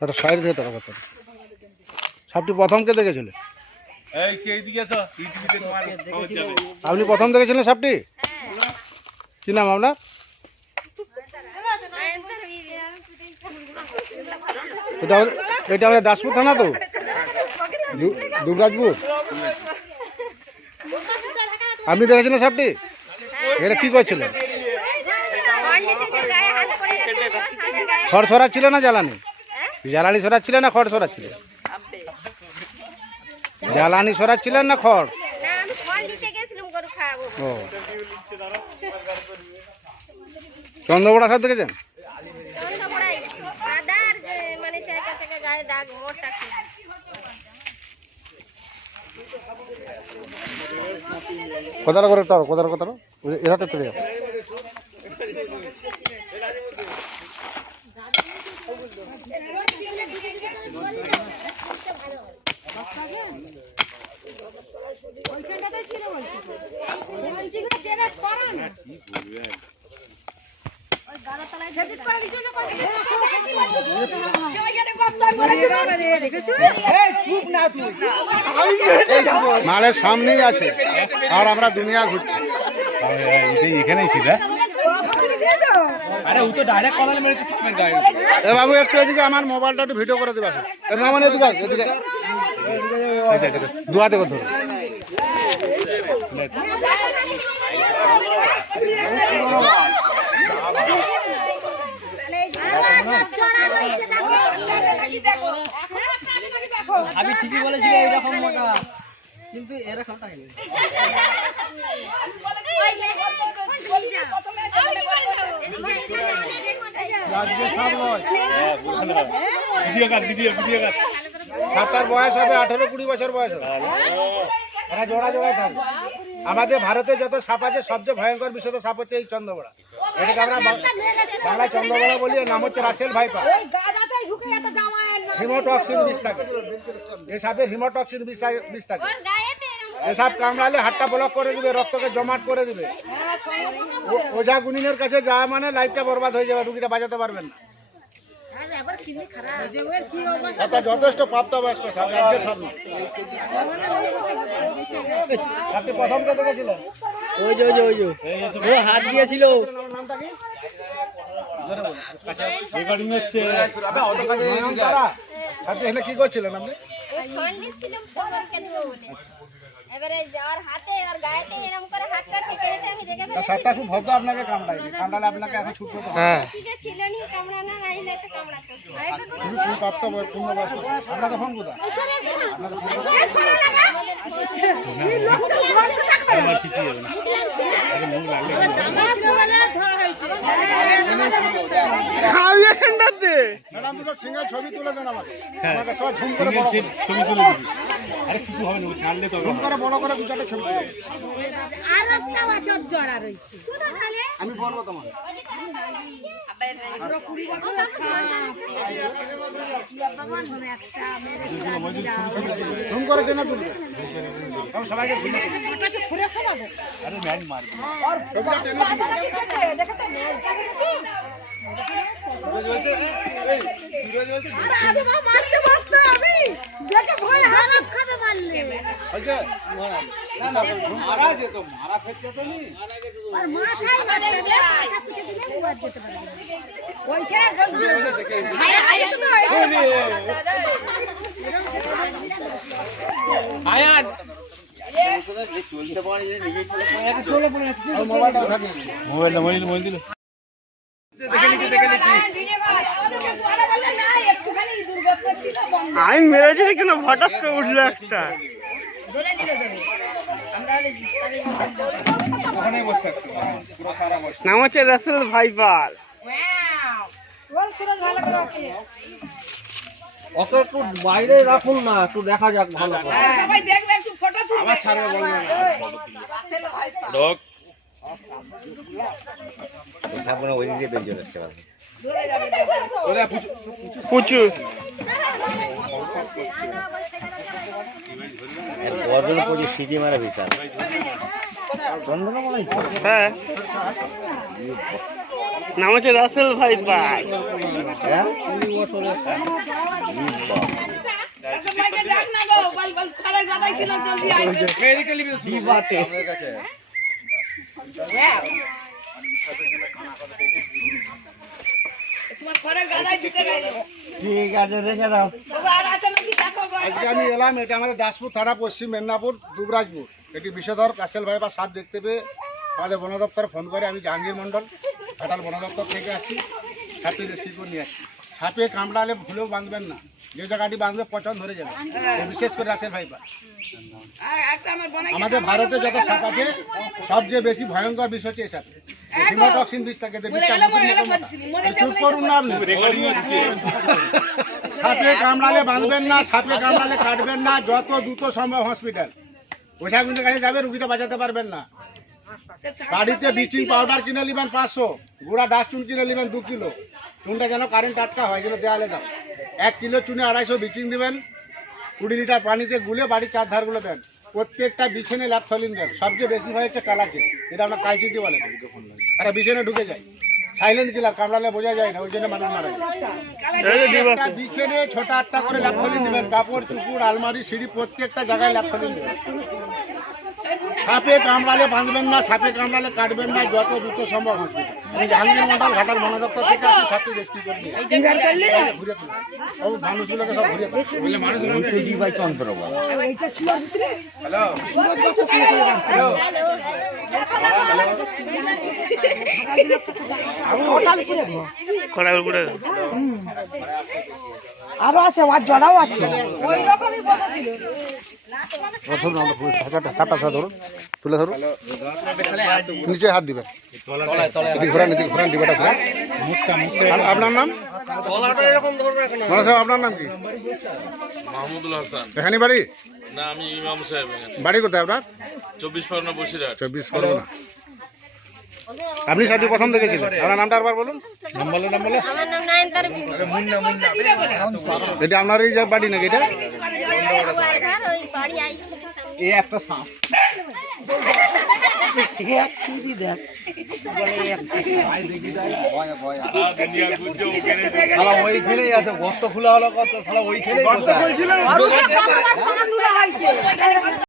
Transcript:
একটা সাইড থেকে টাকা কথা। সাপটি প্রথম কে দেখেছিল? এই কে এদিকে আছো পৃথিবীতে তোমার আপনি প্রথম দেখেছিলেন সাপটি? কি নাম আপনার? এটা এটা আমাদের দাসপুর থানা তো? দুর্গাজপুর আপনি দেখেছিলেন সাপটি? এটা কি করছিলেন? খড় সরাচ্ছিল না জ্বালানি? জ্বালানি সরাচ্ছিলেন না খড় সরাচ্ছিলেন জ্বালানি সরাচ্ছিলেন না খড়? ও। চন্দ্রবড়া সাপ দেখেছেন? কোথাও করে কোথাও কোথাও এরাতে চলে যাবে মালের সামনেই আছে। আর আমরা দুনিয়া ঘুরছি। এখানেই ছিল এ বাবু, একটু এদিকে আমার মোবাইলটা একটু ভিডিও করে দেবে। এ মামন এদিকে ধরো। আমি ঠিকই বলেছিল এইরকম মোটা কিন্তু কাট সাতটার বয়স হবে আঠেরো কুড়ি বছর বয়স হবে। এরা জোড়া জোড়ায় থাকবে আমাদের ভারতে যত সাপ আছে, সবচেয়ে ভয়ঙ্কর বিশদ সাপ হচ্ছে এই চন্দ্রবড়া। এটাকে আমরা বাংলায় চন্দ্রবড়া বলি নাম হচ্ছে রাসেল ভাইপা হিমোটক্সিন বিষ থাকে। এসবের হিমোটক্সিন বিষ থাকে- সাপ কামড়ালে হাতটা ব্লক করে দিবে রক্তকে জমাট করে দিবে। ওঝা গুনিনের কাছে যাওয়া মানে লাইফটা বরবাদ হয়ে যাবে রুগীটা বাজাতে পারবেন না। এটা যথেষ্ট প্রাপ্তবয়স্ক আজকে সাপ না আপনি প্রথম কে দেখেছিলেন? ওই যে ওই যে ওই যে। হাত দিয়েছিল। নামটা কি রেকর্ডিং হচ্ছে আপনি এখানে কি করছিলেন আপনি ছিলাম খবরকে দেবো বলে এবারে যাওয়ার হাতে আর গায়েতে এরকম করে হাত কাটতে পেরেছে আমি দেখে তা সাপটা খুব ভদ্র আপনাকে কামড়ায়নি কামড়ালে আপনাকে এখন ছুট করতে হবে। ফেলেছি ছিল নি কামড়ানো নাইলে তো কামড়াতো আরে তো কোনো প্রাপ্ত বয়- পূর্ণবয়স্ক আপনাদের ফোন কোথায়? আমার কিছু যাবে না আরে মুখ লাগলে ম্যাডাম দুটো সিঙ্গেল ছবি তুলে দেন আমাকে। আমাকে সব ঝুম করে ছবি তুলে আরে কিছু হবে না ছাড়লে করে বড় করে দু চারটে ছবি আমি বলব তোমার। ঝুম করে টেনে তুলবে। আমি সবাইকে আরে ম্যান মারবে। মারা যেত মারা ফেলতে তো নি আয়ান। মোবাইল মোবাইল দিল আমি মেরেছি কেন? হঠাৎ করে উঠল একটা। নাম হচ্ছে রাসেল ভাইপার ওকে একটু বাইরে রাখুন না একটু দেখা যাক ভালো করে। সবাই দেখবে একটু ফটো তুলবে। আমার ছাড়বে না। ওরা পুচু পুচু হ্যাঁ। নাম হচ্ছে রাসেল ভাই গেল। ঠিক আছে রেখে দাও। আজকে আমি এলাম এটা আমাদের দাসপুর থানা পশ্চিম মেদিনীপুর দুবরাজপুর। এটি বিষধর কাশেল ভাই বা সাপ দেখতে পেয়ে আমাদের বন দপ্তরে ফোন করে আমি জাহাঙ্গীর মণ্ডল ঘাটাল বন দপ্তর থেকে আসছি রেস্কিউ করে নিয়ে আসছি। সাপে কামড়ালে ভুলেও বাঁধবেন না যে জায়গাটি বাঁধবে পচন ধরে যাবে। বিশেষ করে রাসেল ভাই পা আর একটা আমার বোনাই আমাদের ভারতে যত সাপ আছে সবচেয়ে বেশি ভয়ঙ্কর বিষ হচ্ছে এই সাপ। হিমোটক্সিন বিষ থাকে চুপ করুন না আপনি। সাপে কামড়ালে বাঁধবেন না, সাপে কামড়ালে কাটবেন না, যত দ্রুত সম্ভব হসপিটাল কিন্তু কাছে যাবে, রুগীটা বাঁচাতে পারবেন না। বাড়িতে ব্লিচিং পাউডার কিনে নেবেন পাঁচশো, গুঁড়া ডাস্টুন কিনে নেবেন দু কিলো। চুনটা যেন কারেন্ট আটকা হয় যেন দেওয়ালে দাও এক কিলো চুনে আড়াইশো ব্লিচিং দেবেন, কুড়ি লিটার পানিতে গুলে বাড়ির চার ধারগুলো দেন। প্রত্যেকটা বিছানে ল্যাপথলিন দেন। সবচেয়ে বেশি হয়েছে কালাচে, এটা আমরা কালচিতি বলে একটা বিছানে ঢুকে যায়। সাইলেন্ট কিলার কামড়ালে বোঝা যায় না ওই জন্য মানুষ মারা যায় বিছানে ছোট আটটা করে ল্যাপথলিন দিবেন কাপড় চুপুর আলমারি সিঁড়ি প্রত্যেকটা জায়গায় ল্যাপথলিন দেবেন। সাপে কামড়ালে বাঁধবেন না সাপে কামড়ালে কাটবেন না যত দ্রুত সম্ভব হসপিটাল আমি জাহাঙ্গীর মন্ডল ঘাটার বন দপ্তর থেকে আসি সাপটি রেস্কিউ করে ঘুরে সব মানুষগুলোকে সব ঘুরে তুলে করে আরও আছে আর জড়াও আছে। ধরুন ঢাকাটা তুলে ধরুন নিচে হাত দিবেন ঘোরান এদিকে ঘোরান ডিবাটা ঘোরান। আপনার নাম? আপনার নাম কি? মাহমুদুল হাসান। এখানে বাড়ি? না আমি ইমাম সাহেব বাড়ি কোথায় আপনার? চব্বিশ পরগনা বসিরহাট। চব্বিশ পরগনা। আপনি সাথে প্রথম দেখেছিলেন? আপনার নামটা একবার বলুন। নাম বলো নাম বলে। আমার নাম নয়নতার বিবি এটা আপনার এই যে বাড়ি নাকি এটা? এই একটা সাপ ওইখানেই আছে গর্ত খোলা হলো কত শালা ওইখানেই